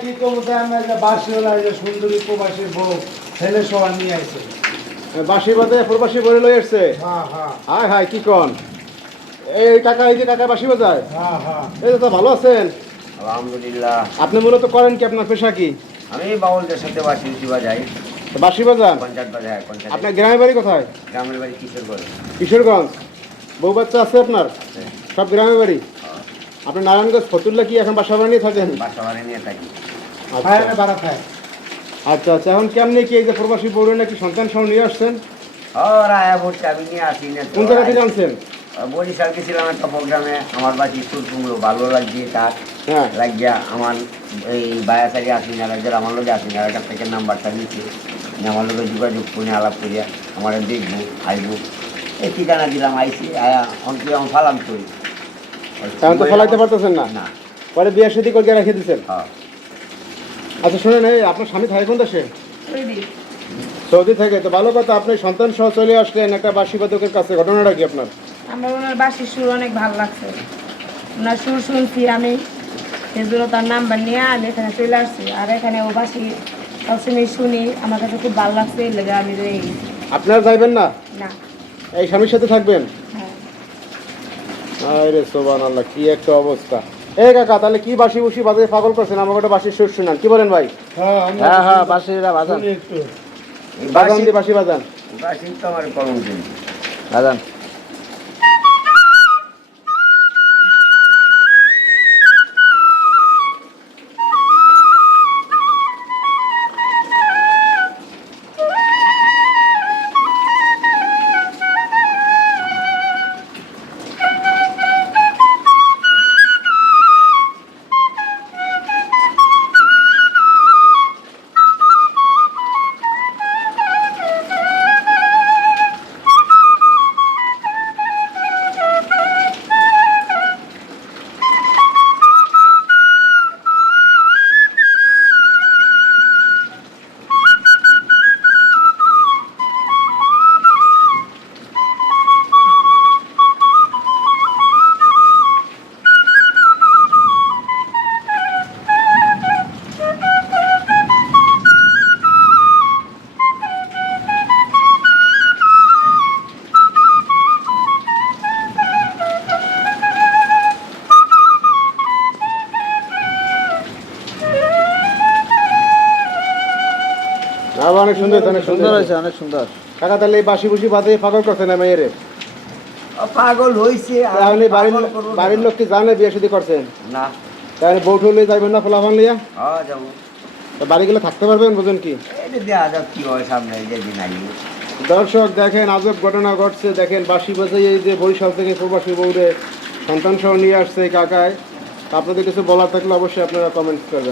কি করবো আমি যে বাসিওয়ালা যে সুন্দরী প্রবাসী বউ ছেলে সবাই নিয়ে আইছে। বাসি বাজে প্রবাসী বলে লই আসছে। হ্যাঁ হ্যাঁ হাই হাই কি কন, এই কাকা এই যে কাকা বাসি বাজায়। হ্যাঁ হ্যাঁ এই তো ভালো আছেন? আলহামদুলিল্লাহ। আপনি মূলত করেন কি, আপনার পেশা কি? আমি বাউলদের সাথে বাসি বাজাই, বাসি বাজান? পঞ্চায়েত বাজায়। পঞ্চায়েত আপনার গ্রামের বাড়ি কোথায়? গ্রামের বাড়ি কিশোরগঞ্জ। কিশোরগঞ্জ। বউ বাচ্চা আছে আপনার? সব গ্রামের বাড়ি? আপনি নারায়ণগঞ্জ ফতুল্লা কি এখন বাসা বানিয়ে থাকেন? বাসা বাড়ি নিয়ে থাকি। খায় বাড়া খায়। আচ্ছা আচ্ছা, এখন কেমনি কি এই যে প্রবাসী বউরে নাকি সন্তান সহ নিয়ে আসছেন? রায়া ভোটটা আমি নিয়ে আসি না। কোন জায়গা থেকে আনছেন? বরিশাল গেছিলাম একটা প্রোগ্রামে, আমার বাড়ি সুর কুমড়ো ভালো লাগছে তার হ্যাঁ লাগিয়া আমার এই বায়াসারি আসি না লাগছে, আমার লোকে আসি না এখান থেকে নাম্বারটা নিচ্ছে, আমার লোকের যোগাযোগ করে আলাপ করিয়া আমার দেখবো আসবো, এই ঠিকানা দিলাম আইসি আয়া অঙ্কি আমি ফালাম করি। এখন তো ফলাইতে পারতেছেন না, না। পরে বিয়ে শাদী করে রেখে দিচ্ছেন। হ্যাঁ। আচ্ছা শুনেন, এই আপনার স্বামী থাকে কোন দেশে? সৌদি থেকে। তো ভালো কথা, আপনি সন্তান সহ চলে আসলেন একটা বাসি বাদকের কাছে, ঘটনাটা কি আপনার? আমার ওনার বাসির সুর অনেক ভালো লাগছে, ওনার সুর শুনছি আমি, সেজন্য তার নাম্বার নিয়ে আমি এখানে চলে আসছি। আর এখানে ও বাসি সবসময় শুনি, আমার কাছে খুব ভালো লাগছে, এই লেগে আমি রয়ে গেছি। আপনারা যাইবেন না? না। এই স্বামীর সাথে থাকবেন? হ্যাঁ। আরে সুবহানাল্লাহ, কি একটা অবস্থা। এই কাকা, তাহলে কি বাসি বুসি বাজে পাগল করছেন? আমাকে একটা বাসির সুর শুনান, কি বলেন ভাই? হ্যাঁ হ্যাঁ, বাসিরা বাজান, শুনি একটু। বাজান দি বাসি বাজান, বাসি তো আমার কলম কিনছি। বাজান। অনেক সুন্দর, অনেক সুন্দর হয়েছে, অনেক সুন্দর। কাকা, তাহলে এই বাসি বুসি বাজে পাগল করছেন না মেয়েরে? পাগল হয়েছে। তাহলে বাড়ির লোক কি জানে বিয়ে শাদী করছেন? না। তাহলে বউ ঠলে যাইবেন না ফলাফান লিয়া? হ্যাঁ যাবো। তো বাড়ি গেলে থাকতে পারবেন, বুঝুন কি? এই যে আজব কি হয় সামনে যেদিন আসবো। দর্শক দেখেন, আজব ঘটনা ঘটছে। দেখেন বাসি বাজে এই যে বরিশাল থেকে প্রবাসী বউরে সন্তান সহ নিয়ে আসছে এই কাকায়। আপনাদের কিছু বলার থাকলে অবশ্যই আপনারা কমেন্টস করবেন।